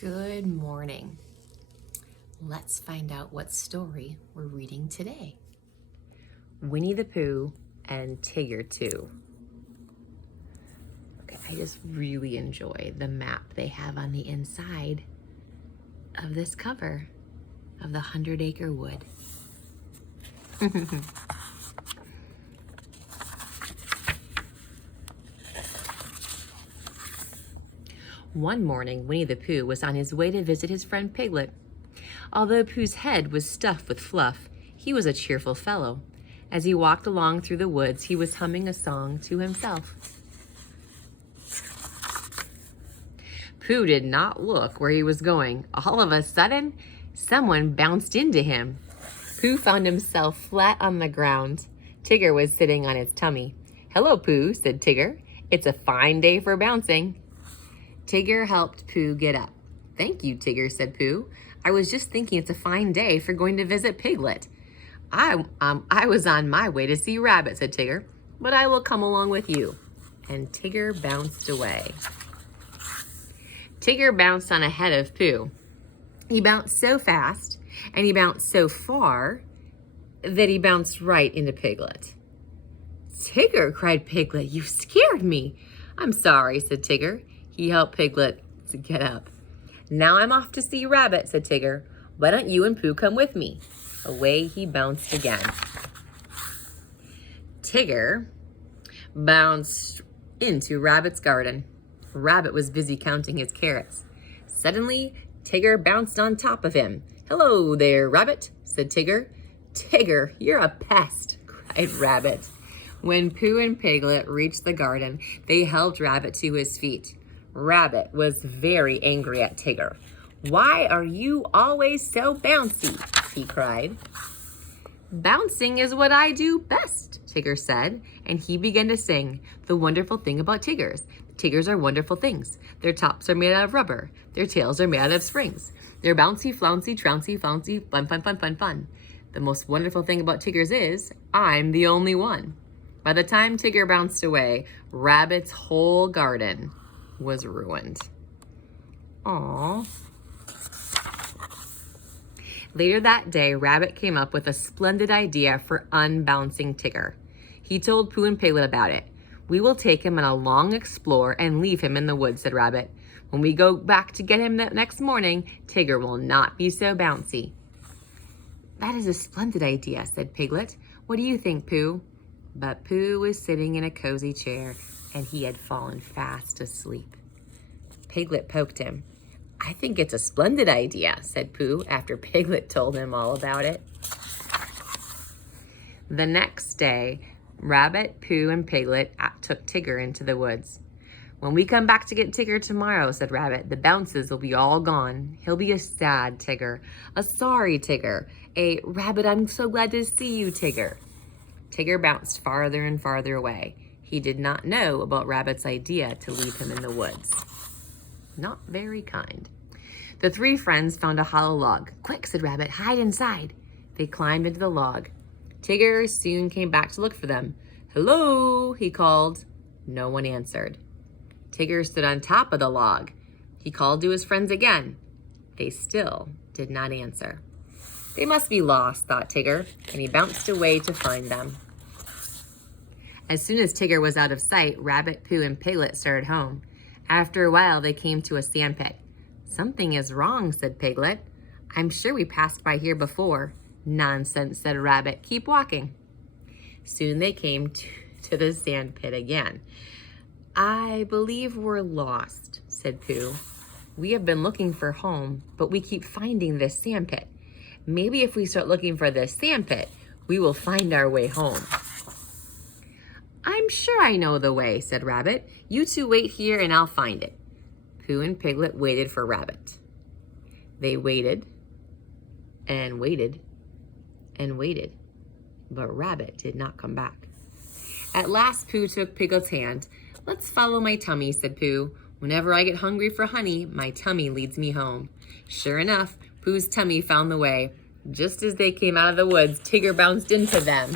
Good morning. Let's find out what story we're reading today. Winnie the Pooh and Tigger too. Okay, I just really enjoy the map they have on the inside of this cover of the 100-acre wood. One morning, Winnie the Pooh was on his way to visit his friend Piglet. Although Pooh's head was stuffed with fluff, he was a cheerful fellow. As he walked along through the woods, he was humming a song to himself. Pooh did not look where he was going. All of a sudden, someone bounced into him. Pooh found himself flat on the ground. Tigger was sitting on his tummy. "Hello, Pooh," said Tigger. "It's a fine day for bouncing." Tigger helped Pooh get up. "Thank you, Tigger," said Pooh. "I was just thinking it's a fine day for going to visit Piglet." I was on my way to see Rabbit," said Tigger, "but I will come along with you." And Tigger bounced away. Tigger bounced on ahead of Pooh. He bounced so fast and he bounced so far that he bounced right into Piglet. "Tigger," cried Piglet, "you scared me." "I'm sorry," said Tigger. He helped Piglet to get up. "Now I'm off to see Rabbit," said Tigger. "Why don't you and Pooh come with me?" Away he bounced again. Tigger bounced into Rabbit's garden. Rabbit was busy counting his carrots. Suddenly, Tigger bounced on top of him. "Hello there, Rabbit," said Tigger. "Tigger, you're a pest," cried Rabbit. When Pooh and Piglet reached the garden, they helped Rabbit to his feet. Rabbit was very angry at Tigger. "Why are you always so bouncy?" he cried. "Bouncing is what I do best," Tigger said, and he began to sing. The wonderful thing about Tiggers. Tiggers are wonderful things. Their tops are made out of rubber. Their tails are made out of springs. They're bouncy, flouncy, trouncy, flouncy, fun, fun, fun, fun, fun. The most wonderful thing about Tiggers is, I'm the only one. By the time Tigger bounced away, Rabbit's whole garden was ruined. Aww. Later that day, Rabbit came up with a splendid idea for unbouncing Tigger. He told Pooh and Piglet about it. "We will take him on a long explore and leave him in the woods," said Rabbit. "When we go back to get him the next morning, Tigger will not be so bouncy." "That is a splendid idea," said Piglet. "What do you think, Pooh?" But Pooh was sitting in a cozy chair, and he had fallen fast asleep. Piglet poked him. "I think it's a splendid idea," said Pooh after Piglet told him all about it. The next day, Rabbit, Pooh, and Piglet took Tigger into the woods. "When we come back to get Tigger tomorrow," said Rabbit, "the bounces will be all gone. He'll be a sad Tigger, a sorry Tigger, a Rabbit, I'm so glad to see you Tigger." Tigger bounced farther and farther away. He did not know about Rabbit's idea to leave him in the woods. Not very kind. The three friends found a hollow log. "Quick," said Rabbit, "hide inside." They climbed into the log. Tigger soon came back to look for them. "Hello," he called. No one answered. Tigger stood on top of the log. He called to his friends again. They still did not answer. They must be lost, thought Tigger, and he bounced away to find them. As soon as Tigger was out of sight, Rabbit, Pooh, and Piglet started home. After a while, they came to a sandpit. "Something is wrong," said Piglet. "I'm sure we passed by here before." "Nonsense," said Rabbit. "Keep walking." Soon they came to the sandpit again. "I believe we're lost," said Pooh. "We have been looking for home, but we keep finding this sandpit. Maybe if we start looking for this sandpit, we will find our way home." "I'm sure I know the way," said Rabbit. "You two wait here and I'll find it." Pooh and Piglet waited for Rabbit. They waited and waited and waited, but Rabbit did not come back. At last, Pooh took Piglet's hand. "Let's follow my tummy," said Pooh. "Whenever I get hungry for honey, my tummy leads me home." Sure enough, Pooh's tummy found the way. Just as they came out of the woods, Tigger bounced into them.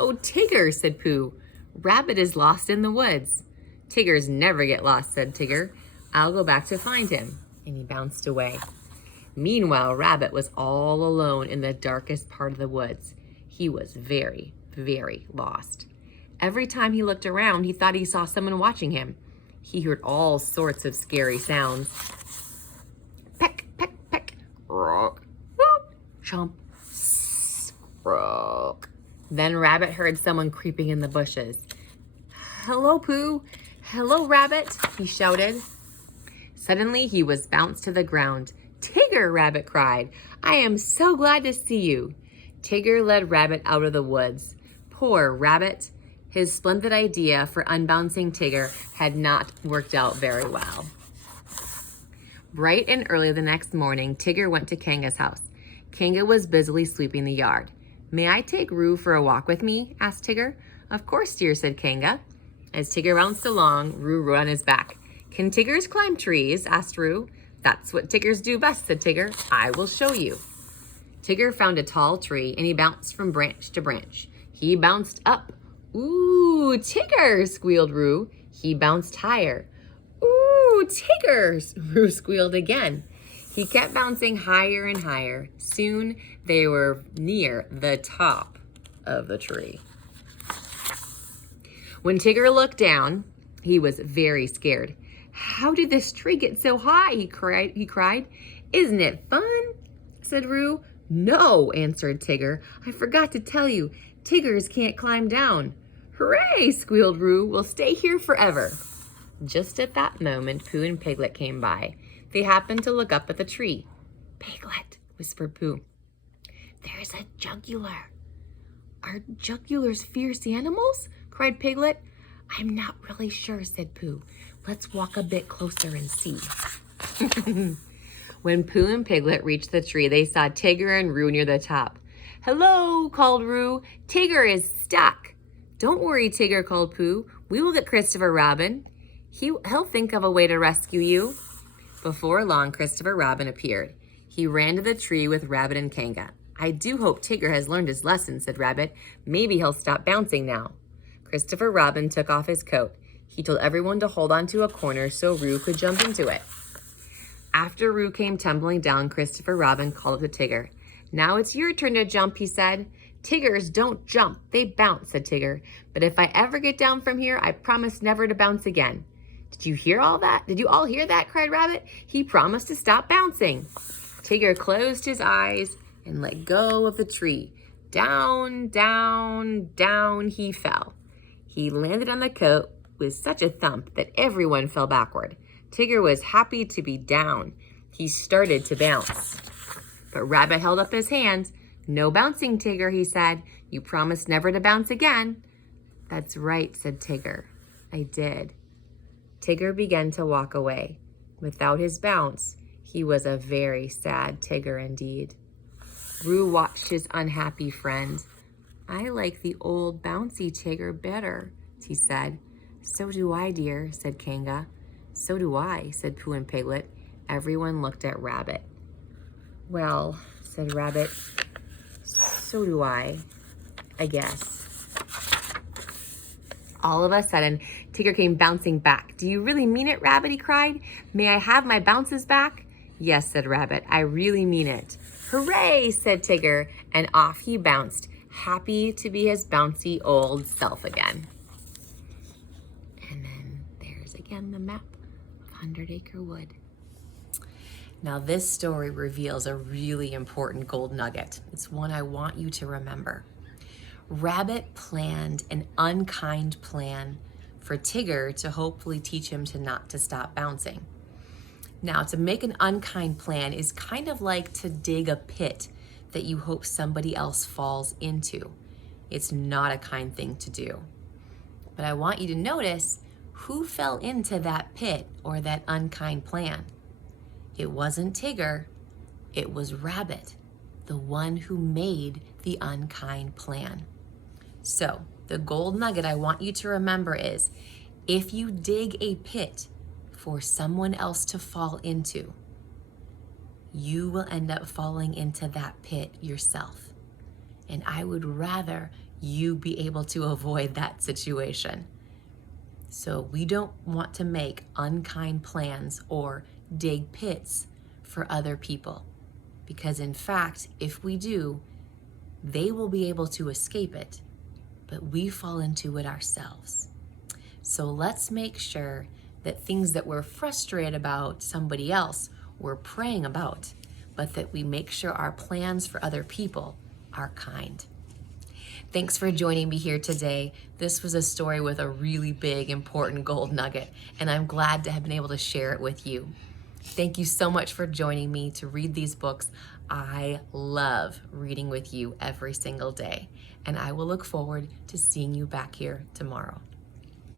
"Oh, Tigger," said Pooh, "Rabbit is lost in the woods." "Tiggers never get lost," said Tigger. "I'll go back to find him." and he bounced away. Meanwhile, Rabbit was all alone in the darkest part of the woods. He was very, very lost. Every time he looked around, he thought he saw someone watching him. He heard all sorts of scary sounds. Peck, peck, peck. Rock. Whoop. Chomp. Rock. Then Rabbit heard someone creeping in the bushes. "Hello, Pooh. Hello, Rabbit," he shouted. Suddenly, he was bounced to the ground. "Tigger," Rabbit cried. "I am so glad to see you." Tigger led Rabbit out of the woods. Poor Rabbit. His splendid idea for unbouncing Tigger had not worked out very well. Bright and early the next morning, Tigger went to Kanga's house. Kanga was busily sweeping the yard. "May I take Roo for a walk with me?" asked Tigger. "Of course, dear," said Kanga. As Tigger bounced along, Roo rode on his back. "Can Tiggers climb trees?" asked Roo. "That's what Tiggers do best," said Tigger. "I will show you." Tigger found a tall tree and he bounced from branch to branch. He bounced up. "Ooh, Tigger!" squealed Roo. He bounced higher. "Ooh, Tigger!" Roo squealed again. He kept bouncing higher and higher. Soon they were near the top of the tree. When Tigger looked down, he was very scared. "How did this tree get so high?" he cried. "Isn't it fun?" said Roo. "No," answered Tigger. "I forgot to tell you, Tiggers can't climb down." "Hooray!" squealed Roo. "We'll stay here forever." Just at that moment, Pooh and Piglet came by. They happened to look up at the tree. "Piglet," whispered Pooh, "there's a jugular." "Are jugulars fierce animals?" cried Piglet. "I'm not really sure," said Pooh. "Let's walk a bit closer and see." When Pooh and Piglet reached the tree, they saw Tigger and Roo near the top. "Hello," called Roo. "Tigger is stuck." "Don't worry, Tigger," called Pooh. "We will get Christopher Robin. He'll think of a way to rescue you." Before long, Christopher Robin appeared. He ran to the tree with Rabbit and Kanga. "I do hope Tigger has learned his lesson," said Rabbit. "Maybe he'll stop bouncing now." Christopher Robin took off his coat. He told everyone to hold onto a corner so Roo could jump into it. After Roo came tumbling down, Christopher Robin called up to Tigger. "Now it's your turn to jump," he said. "Tiggers don't jump, they bounce," said Tigger. "But if I ever get down from here, I promise never to bounce again." "Did you hear all that? Did you all hear that?" cried Rabbit. "He promised to stop bouncing." Tigger closed his eyes and let go of the tree. Down, down, down he fell. He landed on the coat with such a thump that everyone fell backward. Tigger was happy to be down. He started to bounce. But Rabbit held up his hands. "No bouncing, Tigger," he said. "You promised never to bounce again." "That's right," said Tigger. "I did." Tigger began to walk away. Without his bounce, he was a very sad Tigger indeed. Roo watched his unhappy friend. "I like the old bouncy Tigger better," he said. "So do I, dear," said Kanga. "So do I," said Pooh and Piglet. Everyone looked at Rabbit. "Well," said Rabbit, "so do I guess." All of a sudden, Tigger came bouncing back. "Do you really mean it, Rabbit?" he cried. "May I have my bounces back?" "Yes," said Rabbit, "I really mean it." "Hooray!" said Tigger, and off he bounced, happy to be his bouncy old self again. And then there's again the map of 100 Acre Wood. Now this story reveals a really important gold nugget. It's one I want you to remember. Rabbit planned an unkind plan for Tigger to hopefully teach him not to stop bouncing. Now, to make an unkind plan is kind of like to dig a pit that you hope somebody else falls into. It's not a kind thing to do. But I want you to notice who fell into that pit or that unkind plan. It wasn't Tigger, it was Rabbit, the one who made the unkind plan. So the gold nugget I want you to remember is, if you dig a pit for someone else to fall into, you will end up falling into that pit yourself. And I would rather you be able to avoid that situation. So we don't want to make unkind plans or dig pits for other people. Because in fact, if we do, they will be able to escape it, but we fall into it ourselves. So let's make sure that things that we're frustrated about somebody else, we're praying about, but that we make sure our plans for other people are kind. Thanks for joining me here today. This was a story with a really big, important gold nugget, and I'm glad to have been able to share it with you. Thank you so much for joining me to read these books. I love reading with you every single day, and I will look forward to seeing you back here tomorrow.